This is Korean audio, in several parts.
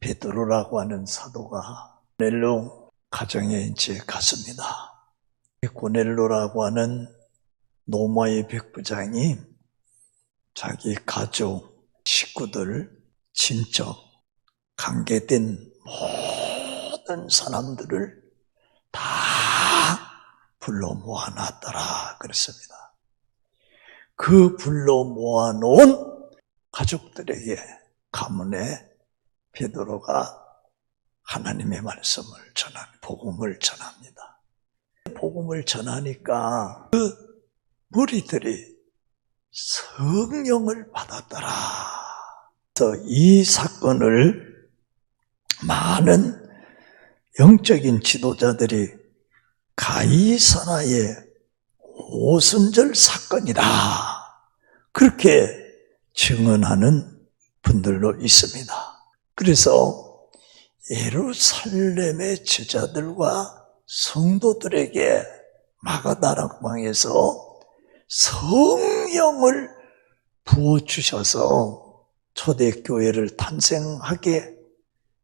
베드로라고 하는 사도가 고넬로 가정에 이제 갔습니다. 고넬로라고 하는 로마의 백부장이 자기 가족, 식구들, 친척, 관계된 모든 사람들을 다 불러 모아놨더라 그랬습니다. 그 불러 모아놓은 가족들에게 가문에 베드로가 하나님의 말씀을 복음을 전합니다. 복음을 전하니까 그 무리들이 성령을 받았더라. 그래서 이 사건을 많은 영적인 지도자들이 가이사라의 오순절 사건이다, 그렇게 증언하는 분들도 있습니다. 그래서 예루살렘의 제자들과 성도들에게 마가다락방에서 성령을 부어주셔서 초대교회를 탄생하게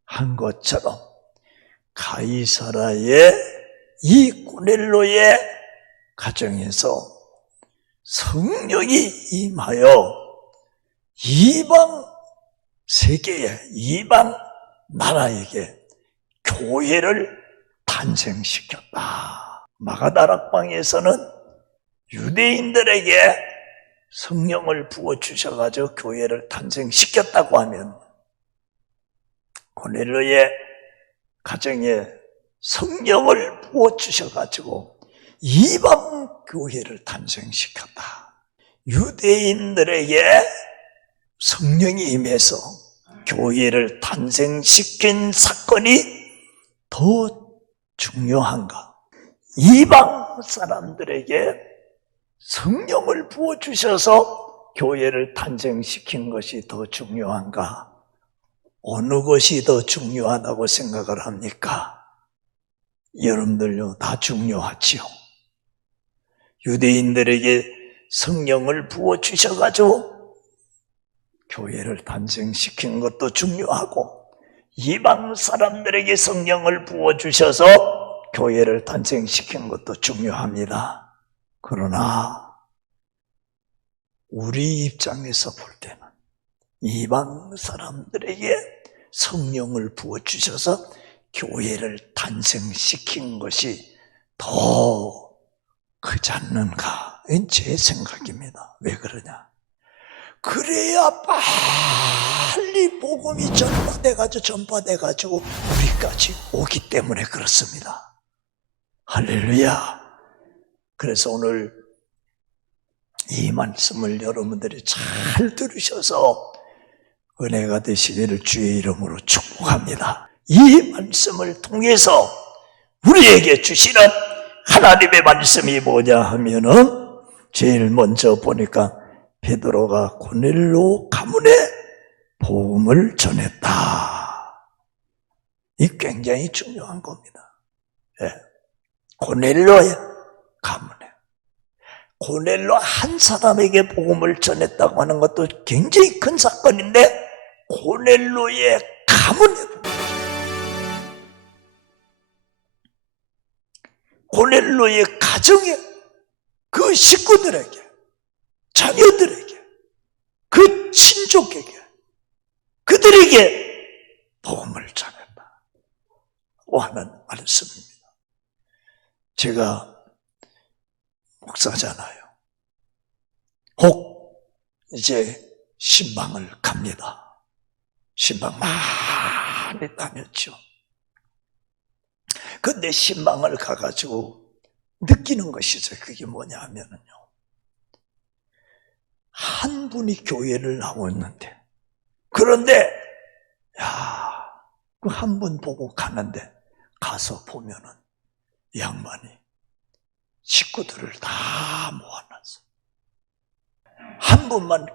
한 것처럼 가이사라의 이 고넬로의 가정에서 성령이 임하여 이방 세계에, 이방 나라에게 교회를 탄생시켰다. 마가다락방에서는 유대인들에게 성령을 부어주셔가지고 교회를 탄생시켰다고 하면, 고넬로의 가정에 성령을 부어주셔가지고 이방 교회를 탄생시켰다. 유대인들에게 성령이 임해서 교회를 탄생시킨 사건이 더 중요한가? 이방 사람들에게 성령을 부어주셔서 교회를 탄생시킨 것이 더 중요한가? 어느 것이 더 중요하다고 생각을 합니까? 여러분들요, 다 중요하지요. 유대인들에게 성령을 부어주셔가지고 교회를 탄생시킨 것도 중요하고, 이방 사람들에게 성령을 부어주셔서 교회를 탄생시킨 것도 중요합니다. 그러나 우리 입장에서 볼 때는 이방 사람들에게 성령을 부어주셔서 교회를 탄생시킨 것이 더 크지 않는가? 이건 제 생각입니다. 왜 그러냐? 그래야 빨리 복음이 전파돼가지고 우리까지 오기 때문에 그렇습니다. 할렐루야. 그래서 오늘 이 말씀을 여러분들이 잘 들으셔서 은혜가 되시기를 주의 이름으로 축복합니다. 이 말씀을 통해서 우리에게 주시는 하나님의 말씀이 뭐냐 하면은, 제일 먼저 보니까 베드로가 고넬로 가문에 복음을 전했다. 이 굉장히 중요한 겁니다. 예. 고넬로의 가문에, 고넬로 한 사람에게 복음을 전했다고 하는 것도 굉장히 큰 사건인데, 고넬로의 가문에, 고넬로의 가정에, 그 식구들에게, 자녀들에게, 그 친족에게, 그들에게 복음을 전했다 하는 말씀입니다. 제가 목사잖아요. 혹 이제 신방을 갑니다. 신방 많이 다녔죠. 근데 신방을 가가지고 느끼는 것이죠. 그게 뭐냐 하면은요, 한 분이 교회를 나왔는데, 그런데 그 한 분 보고 가는데, 가서 보면은 양반이 식구들을 다 모아놨어. 한 분만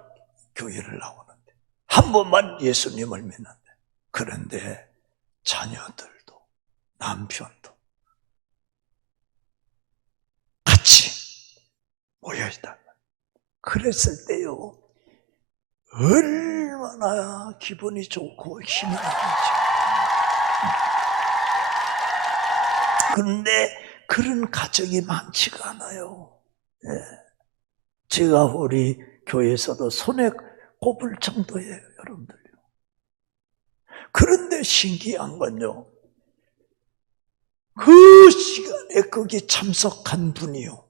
교회를 나오는데, 한 분만 예수님을 믿는데, 그런데 자녀들도 남편도 같이 모여있다. 그랬을 때요, 얼마나 기분이 좋고 힘이 나는지. 그런데 그런 가정이 많지가 않아요. 예. 제가 우리 교회에서도 손에 꼽을 정도예요, 여러분들요. 그런데 신기한 건요, 그 시간에 거기 참석한 분이요,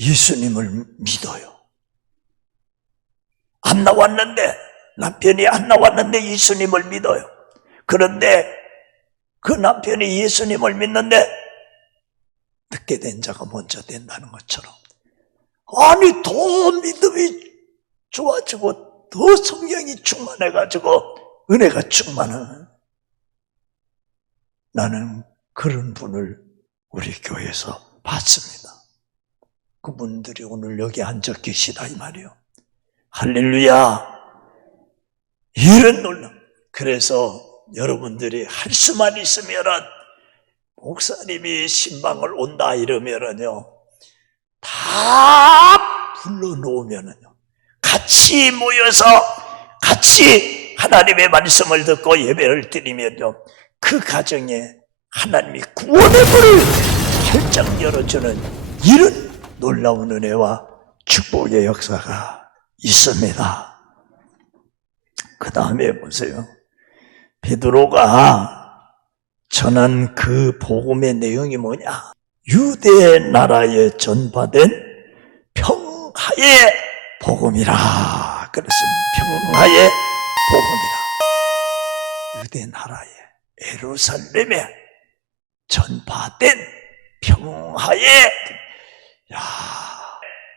예수님을 믿어요. 안 나왔는데, 남편이 안 나왔는데 예수님을 믿어요. 그런데 그 남편이 예수님을 믿는데 늦게 된 자가 먼저 된다는 것처럼, 아니 더 믿음이 좋아지고 더 성령이 충만해가지고 은혜가 충만한, 나는 그런 분을 우리 교회에서 봤습니다. 그분들이 오늘 여기 앉아 계시다 이 말이에요. 할렐루야. 이런 놀람. 그래서 여러분들이 할 수만 있으면은, 목사님이 신방을 온다 이러면은요, 다 불러놓으면은요, 같이 모여서 같이 하나님의 말씀을 듣고 예배를 드리면요, 그 가정에 하나님이 구원의 문을 활짝 열어주는 이런 놀라운 은혜와 축복의 역사가 있습니다. 그 다음에 보세요. 베드로가 전한 그 복음의 내용이 뭐냐? 유대 나라에 전파된 평화의 복음이라 그랬습니다. 평화의 복음이라. 유대 나라에, 예루살렘에 전파된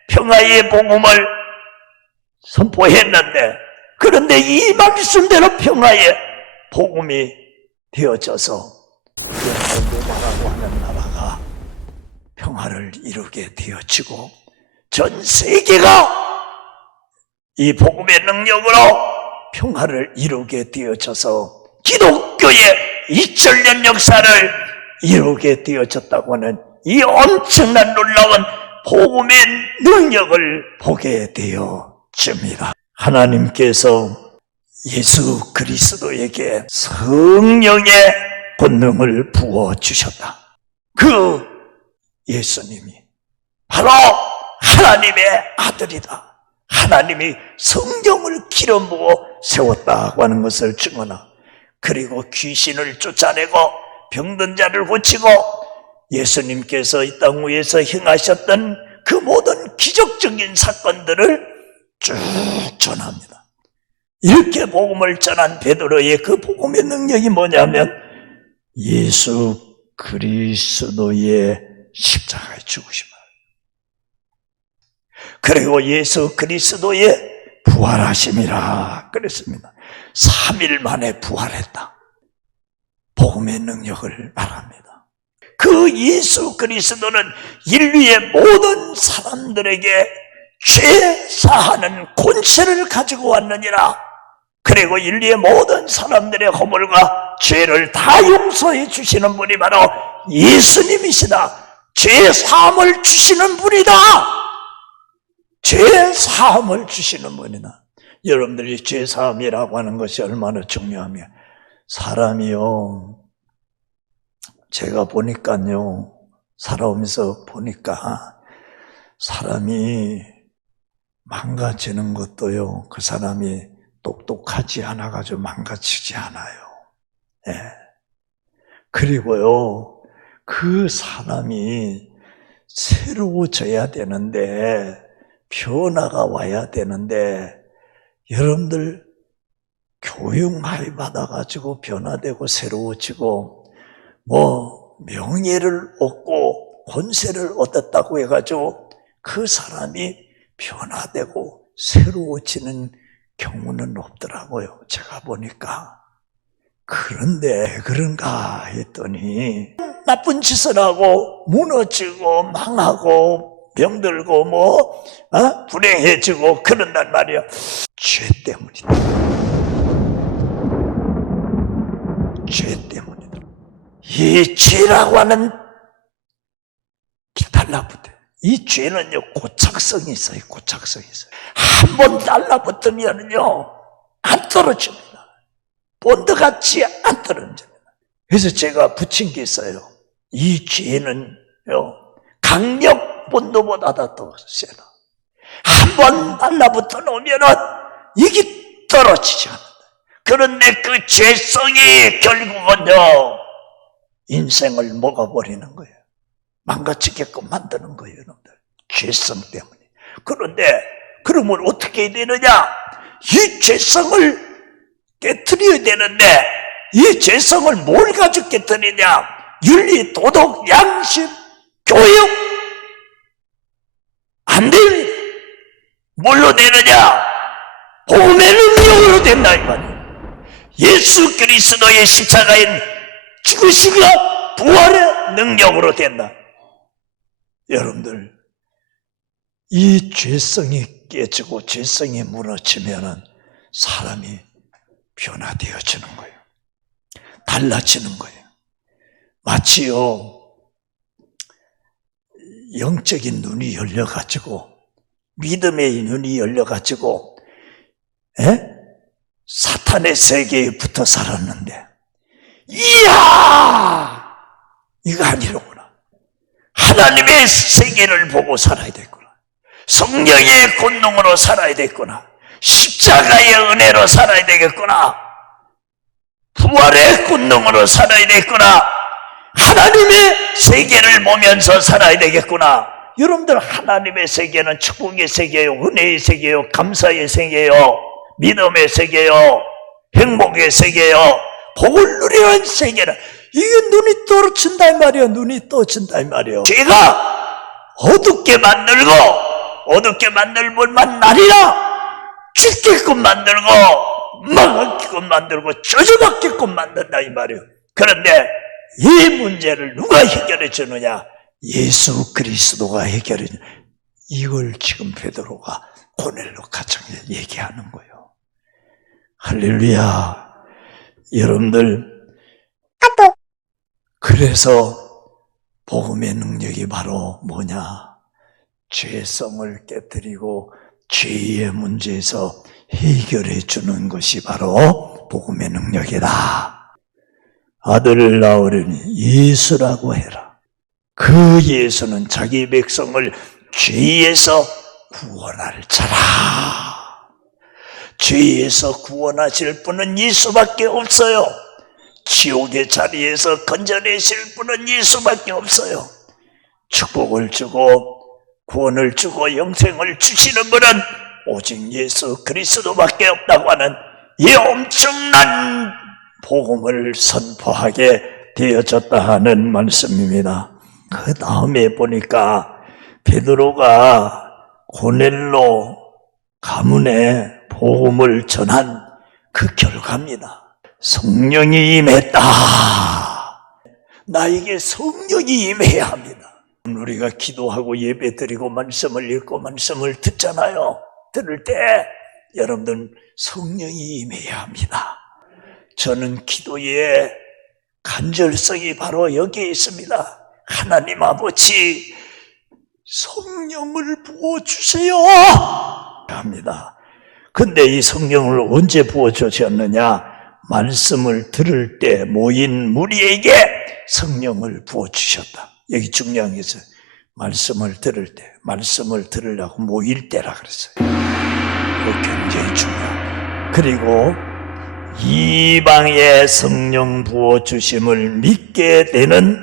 평화의 복음을 선포했는데, 그런데 이 말씀대로 평화의 복음이 되어져서 로마라고 하는 나라가 평화를 이루게 되어지고, 전 세계가 이 복음의 능력으로 평화를 이루게 되어져서 기독교의 2000년 역사를 이루게 되어졌다고 하는 이 엄청난 놀라운 복음의 능력을 보게 되어집니다. 하나님께서 예수 그리스도에게 성령의 권능을 부어주셨다. 그 예수님이 바로 하나님의 아들이다. 하나님이 성령을 기름 부어 세웠다고 하는 것을 증언하고, 그리고 귀신을 쫓아내고 병든 자를 고치고 예수님께서 이 땅 위에서 행하셨던 그 모든 기적적인 사건들을 쭉 전합니다. 이렇게 복음을 전한 베드로의 그 복음의 능력이 뭐냐면, 예수 그리스도의 십자가의 죽으심을, 그리고 예수 그리스도의 부활하심이라 그랬습니다. 3일 만에 부활했다. 복음의 능력을 말합니다. 그 예수 그리스도는 인류의 모든 사람들에게 죄 사하는 권세를 가지고 왔느니라. 그리고 인류의 모든 사람들의 허물과 죄를 다 용서해 주시는 분이 바로 예수님이시다. 죄 사함을 주시는 분이다. 죄 사함을 주시는 분이다. 여러분들이 죄 사함이라고 하는 것이 얼마나 중요하며, 사람이요, 제가 보니까요, 살아오면서 보니까 사람이 망가지는 것도요, 그 사람이 똑똑하지 않아가지고 망가지지 않아요. 예. 그리고요, 그 사람이 새로워져야 되는데, 변화가 와야 되는데, 여러분들 교육 많이 받아가지고 변화되고 새로워지고, 명예를 얻고 권세를 얻었다고 해가지고 그 사람이 변화되고 새로워지는 경우는 없더라고요, 제가 보니까. 그런데 그런가 했더니, 나쁜 짓을 하고 무너지고 망하고 병들고 불행해지고 그런단 말이야. 죄 때문이다. 죄 때문이다. 이 죄라고 하는 게 달라붙어. 이 죄는요, 고착성이 있어요. 고착성이 있어요. 한 번 달라붙으면요, 안 떨어집니다. 본드같이 안 떨어집니다. 그래서 제가 붙인 게 있어요. 이 죄는 강력 본도보다 더 세다. 한번 달라붙어 놓으면은 이게 떨어지지 않는다. 그런데 그 죄성이 결국은요 인생을 먹어버리는 거예요. 망가지게끔 만드는 거예요, 여러분들. 죄성 때문에. 그런데 그러면 어떻게 해야 되느냐? 이 죄성을 깨트려야 되는데 이 죄성을 뭘 가지고 깨트리냐? 윤리, 도덕, 양심, 교육 안 됩니다. 뭘로 되느냐? 복음의 능력으로 된다 이 말이에요. 예수 그리스도의 십자가인 죽으시고 부활의 능력으로 된다. 여러분들 이 죄성이 깨지고 죄성이 무너지면은 사람이 변화되어지는 거예요. 달라지는 거예요. 마치요 영적인 눈이 열려가지고 믿음의 눈이 열려가지고 사탄의 세계에 붙어 살았는데 이야 이거 아니로구나. 하나님의 세계를 보고 살아야 되구나. 성령의 권능으로 살아야 되겠구나. 십자가의 은혜로 살아야 되겠구나. 부활의 권능으로 살아야 되겠구나. 하나님의 세계를 보면서 살아야 되겠구나. 여러분들 하나님의 세계는 축복의 세계요, 은혜의 세계요, 감사의 세계요, 믿음의 세계요, 행복의 세계요, 복을 누리는 세계라. 이게 눈이 떨어진다 이 말이에요. 눈이 떠진다 이 말이에요. 죄가 어둡게 만들고 어둡게 만들면 날이라 죽게끔 만들고 망하게끔 만들고 저주받게끔 만든다 이 말이에요. 그런데 이 문제를 누가 해결해 주느냐? 예수 그리스도가 해결해 주느냐? 이걸 지금 베드로가 고넬로 가정에 얘기하는 거예요. 할렐루야. 여러분들 그래서 복음의 능력이 바로 뭐냐? 죄성을 깨뜨리고 죄의 문제에서 해결해 주는 것이 바로 복음의 능력이다. 아들을 낳으려니 예수라고 해라. 그 예수는 자기 백성을 죄에서 구원할 자라. 죄에서 구원하실 분은 예수밖에 없어요. 지옥의 자리에서 건져내실 분은 예수밖에 없어요. 축복을 주고 구원을 주고 영생을 주시는 분은 오직 예수 그리스도밖에 없다고 하는 이 엄청난 복음을 선포하게 되어졌다 하는 말씀입니다. 그 다음에 보니까 베드로가 고넬로 가문에 복음을 전한 그 결과입니다. 성령이 임했다. 나에게 성령이 임해야 합니다. 우리가 기도하고 예배드리고 말씀을 읽고 말씀을 듣잖아요. 들을 때 여러분들 성령이 임해야 합니다. 저는 기도의 간절성이 바로 여기에 있습니다. 하나님 아버지 성령을 부어주세요 합니다. 근데 이 성령을 언제 부어주셨느냐? 말씀을 들을 때 모인 무리에게 성령을 부어주셨다. 여기 중요한 게 있어요. 말씀을 들을 때, 말씀을 들으려고 모일 때라 그랬어요. 그거 굉장히 중요합니다. 그리고 이방의 성령 부어주심을 믿게 되는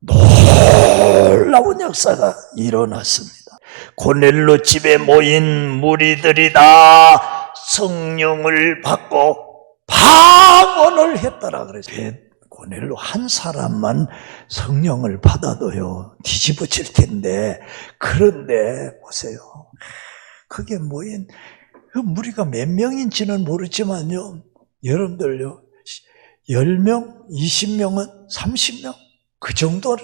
놀라운 역사가 일어났습니다. 고넬로 집에 모인 무리들이 다 성령을 받고 방언을 했더라 그랬어요. 고넬로 한 사람만 성령을 받아도요 뒤집어질 텐데, 그런데 보세요. 그게 모인 그 무리가 몇 명인지는 모르지만요, 여러분들요 10명, 20명은 30명 그 정도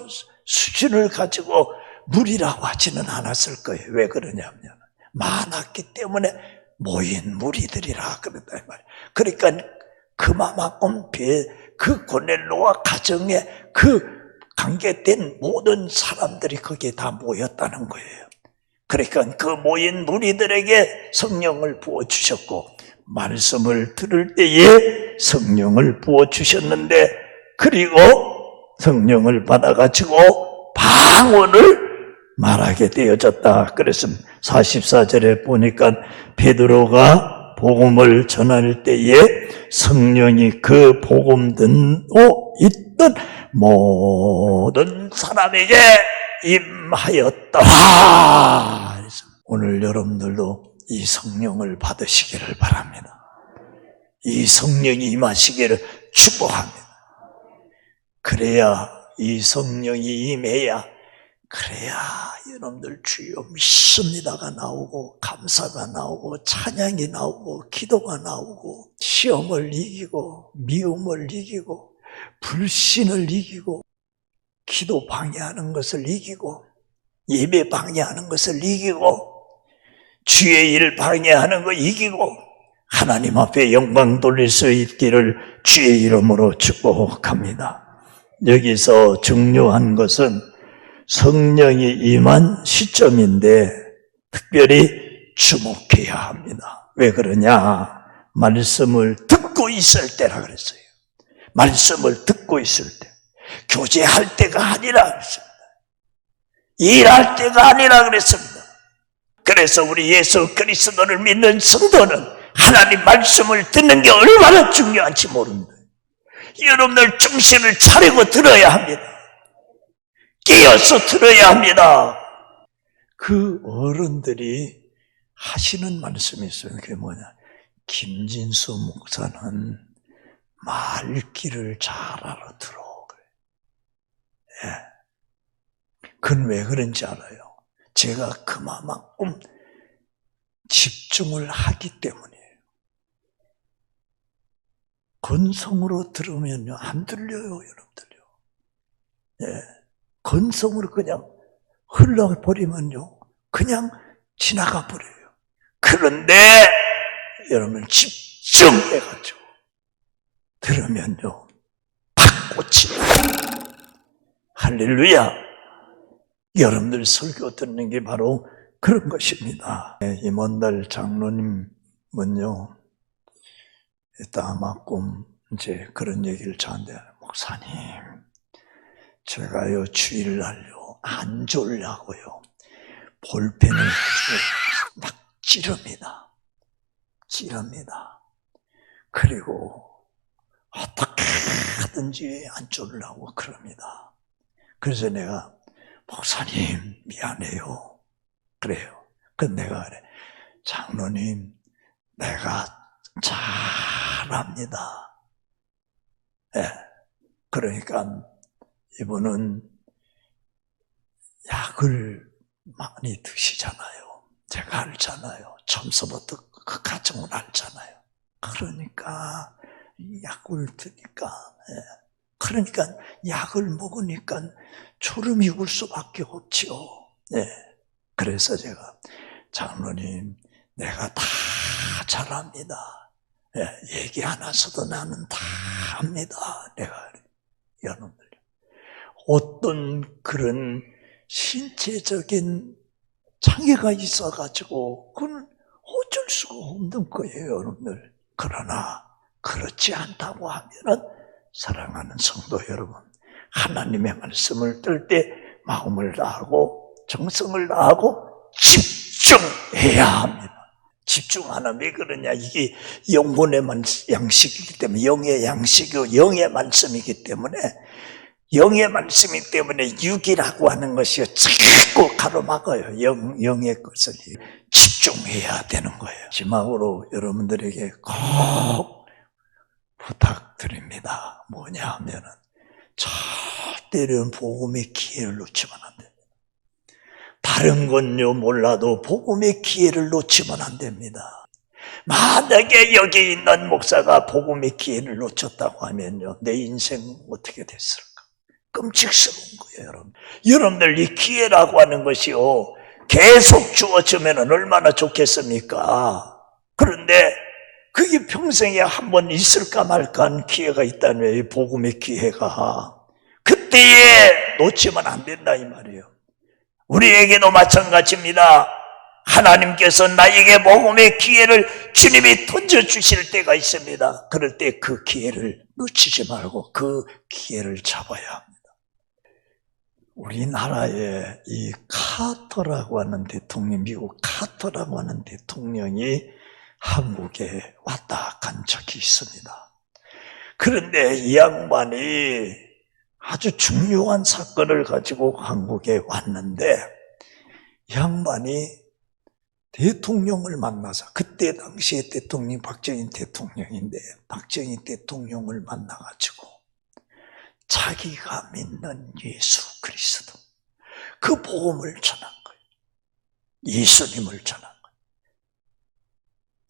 수준을 가지고 무리라고 하지는 않았을 거예요. 왜 그러냐면 많았기 때문에 모인 무리들이라 그랬다 이 말이에요. 그러니까 그만큼 그 고넬로와 가정에 그 관계된 모든 사람들이 거기에 다 모였다는 거예요. 그러니까 그 모인 무리들에게 성령을 부어주셨고 말씀을 들을 때에 성령을 부어주셨는데, 그리고 성령을 받아가지고 방언을 말하게 되어졌다. 그래서 44절에 보니까 베드로가 복음을 전할 때에 성령이 그 복음 듣고 있던 모든 사람에게 임하였다. 그래서 오늘 여러분들도 이 성령을 받으시기를 바랍니다. 이 성령이 임하시기를 축복합니다. 그래야 이 성령이 임해야 그래야 여러분들 주여 믿습니다가 나오고 감사가 나오고 찬양이 나오고 기도가 나오고 시험을 이기고 미움을 이기고 불신을 이기고 기도 방해하는 것을 이기고 예배 방해하는 것을 이기고 주의 일 방해하는 거 이기고 하나님 앞에 영광 돌릴 수 있기를 주의 이름으로 축복합니다. 여기서 중요한 것은 성령이 임한 시점인데 특별히 주목해야 합니다. 왜 그러냐? 말씀을 듣고 있을 때라 그랬어요. 말씀을 듣고 있을 때. 교제할 때가 아니라 그랬습니다. 일할 때가 아니라 그랬습니다. 그래서 우리 예수 그리스도를 믿는 성도는 하나님 말씀을 듣는 게 얼마나 중요한지 모릅니다. 여러분들 정신을 차리고 들어야 합니다. 깨어서 들어야 합니다. 그 어른들이 하시는 말씀이 있어요. 그게 뭐냐? 김진수 목사는 말귀를 잘 알아들어. 예. 그건 왜 그런지 알아요? 제가 그만큼 집중을 하기 때문이에요. 건성으로 들으면요, 안 들려요, 여러분들요. 예. 건성으로 그냥 흘러버리면요, 그냥 지나가 버려요. 그런데 여러분 집중해가지고 들으면요, 팍 꽂힙니다. 할렐루야. 여러분들 설교 듣는 게 바로 그런 것입니다. 임원달 장로님은요, 다마꿈 이제 그런 얘기를 저한테, 목사님, 제가요 주일날요 안 졸라고요 볼펜을 막 찌릅니다. 그리고 어떻게 하든지 안 졸라고 그럽니다. 그래서 내가, 목사님 미안해요. 그래요. 근데 내가 그래, 장로님 내가 잘합니다. 예. 그러니까 이분은 약을 많이 드시잖아요. 제가 알잖아요. 처음서부터 그 가정을 알잖아요. 그러니까 약을 드니까, 그러니까 약을 먹으니까 졸음이 올 수밖에 없지요. 그래서 제가, 장로님 내가 다 잘합니다. 얘기 안 하셔도 나는 다 합니다. 내가 여러분들 어떤 그런 신체적인 장애가 있어가지고 그건 어쩔 수가 없는 거예요, 여러분들. 그러나 그렇지 않다고 하면은 사랑하는 성도 여러분, 하나님의 말씀을 들 때 마음을 다하고 정성을 다하고 집중해야 합니다. 집중 안 하면 왜 그러냐? 이게 영혼의 양식이기 때문에, 영의 양식이고 영의 말씀이기 때문에, 영의 말씀이기 때문에 육이라고 하는 것이 자꾸 가로막아요. 영의 것을 집중해야 되는 거예요. 마지막으로 여러분들에게 꼭 부탁드립니다. 뭐냐 하면은 절대로 복음의 기회를 놓치면 안 됩니다. 다른 건요 몰라도 복음의 기회를 놓치면 안 됩니다. 만약에 여기 있는 목사가 복음의 기회를 놓쳤다고 하면요, 내 인생 어떻게 됐을까? 끔찍스러운 거예요, 여러분. 여러분들 이 기회라고 하는 것이요, 계속 주어지면 얼마나 좋겠습니까? 그런데 그게 평생에 한 번 있을까 말까 하는 기회가 있다는 이 복음의 기회가. 그때에 놓치면 안 된다 이 말이에요. 우리에게도 마찬가지입니다. 하나님께서 나에게 복음의 기회를 주님이 던져주실 때가 있습니다. 그럴 때 그 기회를 놓치지 말고 그 기회를 잡아야 합니다. 우리나라에 이 카터라고 하는 대통령, 미국 카터라고 하는 대통령이 한국에 왔다 간 적이 있습니다. 그런데 이 양반이 아주 중요한 사건을 가지고 한국에 왔는데, 이 양반이 대통령을 만나서, 그때 당시에 대통령이 박정희 대통령인데, 박정희 대통령을 만나가지고 자기가 믿는 예수 그리스도, 그 복음을 전한 거예요. 예수님을 전한 거예요.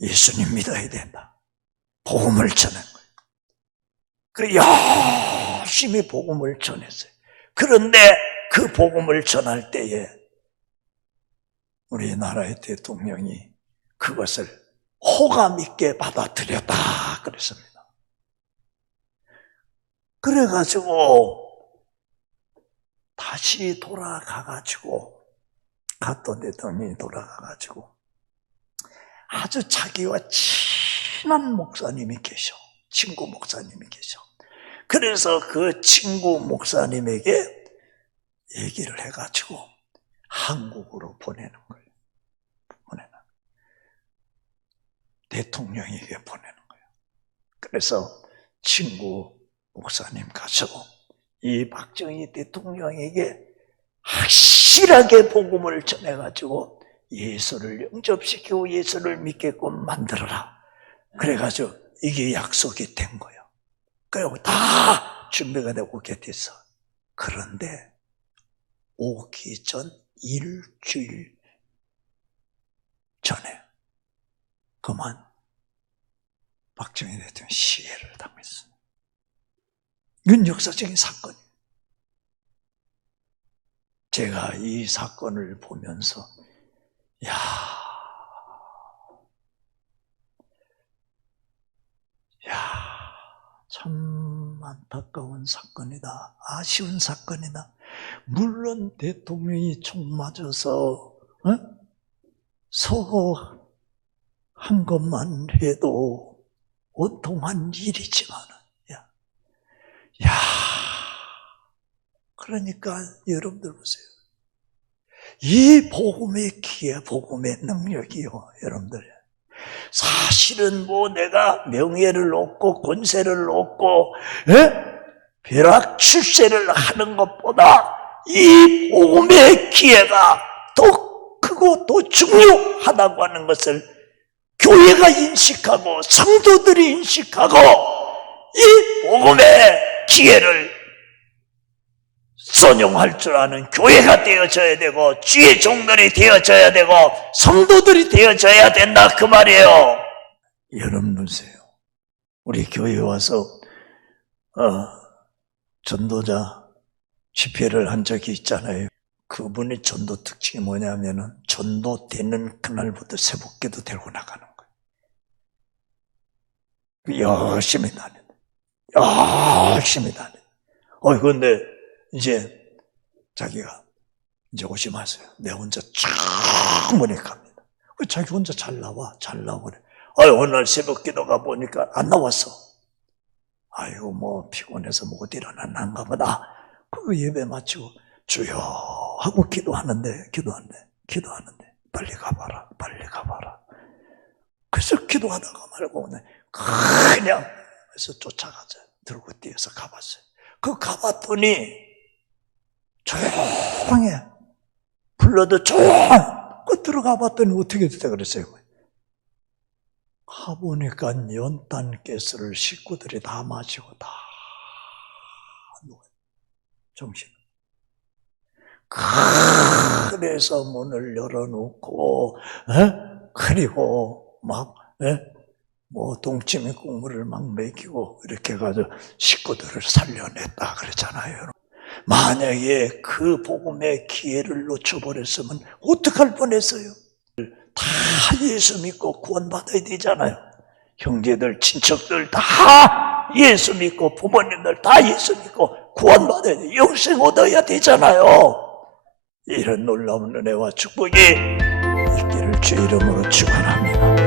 예수님 믿어야 된다. 복음을 전한 거예요. 그래 열심히 복음을 전했어요. 그런데 그 복음을 전할 때에 우리나라의 대통령이 그것을 호감 있게 받아들였다 그랬습니다. 그래가지고 다시 돌아가가지고, 카터 대통령이 돌아가가지고 아주 자기와 친한 목사님이 계셔. 친구 목사님이 계셔. 그래서 그 친구 목사님에게 얘기를 해가지고 한국으로 보내는 거예요. 대통령에게 보내는 거예요. 그래서 친구 목사님 가지고 이 박정희 대통령에게 확실하게 복음을 전해가지고 예수를 영접시키고 예수를 믿게끔 만들어라. 그래가지고 이게 약속이 된 거예요. 그리고 다 준비가 되고 오게 됐어. 그런데 오기 전 일주일 전에 그만 박정희 대통령이 시해를 당했어요. 이건 역사적인 사건이에요. 제가 이 사건을 보면서 참 안타까운 사건이다. 아쉬운 사건이다. 물론 대통령이 총 맞아서 서거한 것만 해도 원통한 일이지만, 그러니까 여러분들 보세요. 이 복음의 기회, 복음의 능력이요, 여러분들. 사실은 내가 명예를 얻고 권세를 얻고 벼락 출세를 하는 것보다 이 복음의 기회가 더 크고 더 중요하다고 하는 것을 교회가 인식하고 성도들이 인식하고 이 복음의 기회를 선용할 줄 아는 교회가 되어져야 되고 주의 종들이 되어져야 되고 성도들이 되어져야 된다 그 말이에요. 여러분 보세요. 우리 교회에 와서 전도자 집회를 한 적이 있잖아요. 그분의 전도 특징이 뭐냐면은 전도되는 그날부터 새벽기도 들고 나가는 거예요. 열심히 다녀요. 열심히 다녀요. 그런데 이제 자기가 이제 오지 마세요. 내 혼자 충분히 갑니다. 자기 혼자 잘 나와 그래. 어느 날 새벽 기도가 보니까 안 나왔어. 아이고 피곤해서 못 일어났는가 보다. 그 예배 마치고 주여 하고 기도하는데 빨리 가봐라. 그래서 기도하다가 말고 그냥 그래서 쫓아가자. 들고 뛰어서 가봤어요. 가봤더니 조용해. 불러도 조용해. 들어가 봤더니 어떻게 됐다 그랬어요? 가보니까 연탄가스를 식구들이 다 마시고 다 정신. 그래서 문을 열어놓고 그리고 막 동치미 국물을 막 먹이고 이렇게 해가지고 식구들을 살려냈다 그랬잖아요. 만약에 그 복음의 기회를 놓쳐버렸으면 어떡할 뻔했어요? 다 예수 믿고 구원받아야 되잖아요. 형제들, 친척들 다 예수 믿고 부모님들 다 예수 믿고 구원받아야 돼. 영생 얻어야 되잖아요. 이런 놀라운 은혜와 축복이 있기를 주의 이름으로 축원합니다.